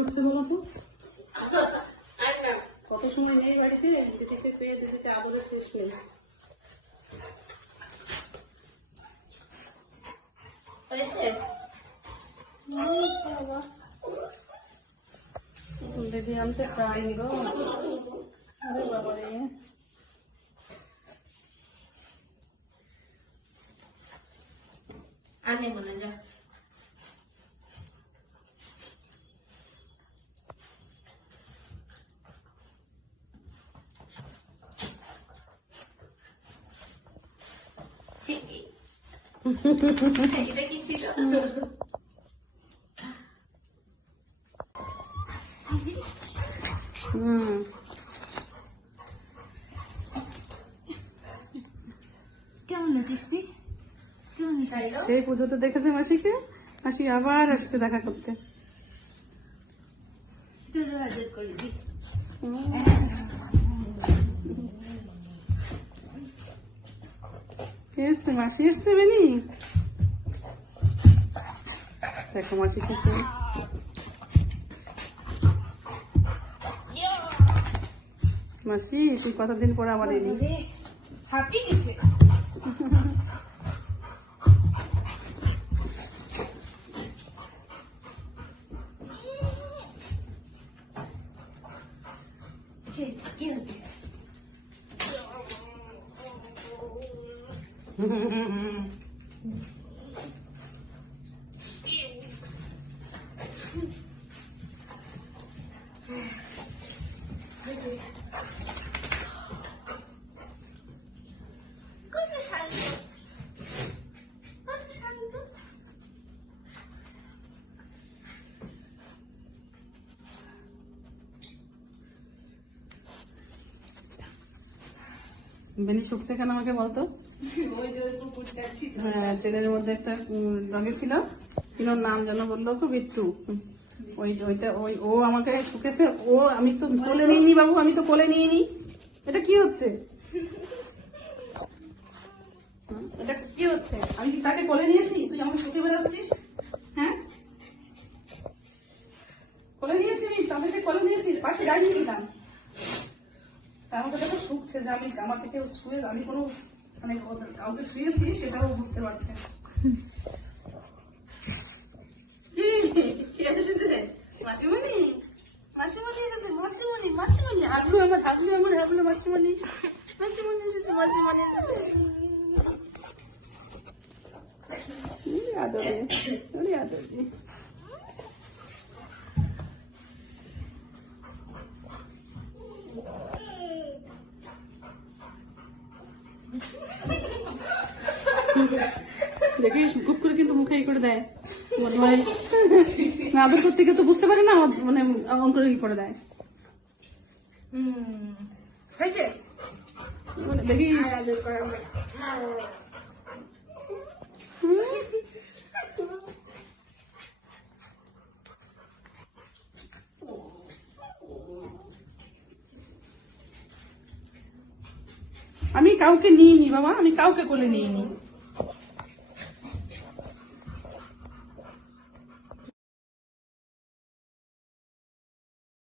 করছে বলো তো? কত সময় নেই বাড়িতে? দিদিকে পেয়ে দিদিকে আবরে শেষ নেই দিদি আনতে প্রাণ গো। আরে বাবা রে। আনে মনে যা। এটা কি ছিল হুম কেমন আছিস? তুই কেমন সেই পুজোতে দেখেছে মাসিকে। মাসি আবার আসছে দেখা করতে। হাজার করে দি এসছে মাসি এসছে বেনি দেখো মাসি কি করে। মাসি তুই কতদিন পরে আবার এলি কি হচ্ছে বেনি শুকছে কেন আমাকে বলতো? হ্যাঁ আমাকে তাকে কোলে নিয়েছি? তুই আমাকে শুকে বেড়াচ্ছিস হ্যাঁ? কোলে নিয়েছিস তাদেরকে কোলে নিয়েছিস পাশে দাঁড়িয়েছিলাম আমাকে দেখো শুকছে যে আমি, আমাকে কেউ ছুঁয়ে আমি কোনো মানে কাউকে শুয়েছি, সেটাও বুঝতে পারছে? মাসিমণি? মাসিমণি এসেছে, মাসিমণি মাসিমণি। হাবলু আমার হাবলু আমার হাবলু মাসিমণি। মাসিমণি এসেছে মাসিমণি এসেছে। আদরে আদরে। দেখিস করে কিন্তু মুখে ই করে দেয়। মনে হয় না আদর করতে তো বুঝতে পারে না মানে করে ই করে দেয়। হয়েছে? মানে দেখিস। আমি কাউকে নিইনি বাবা আমি কাউকে কোলে নিইনি।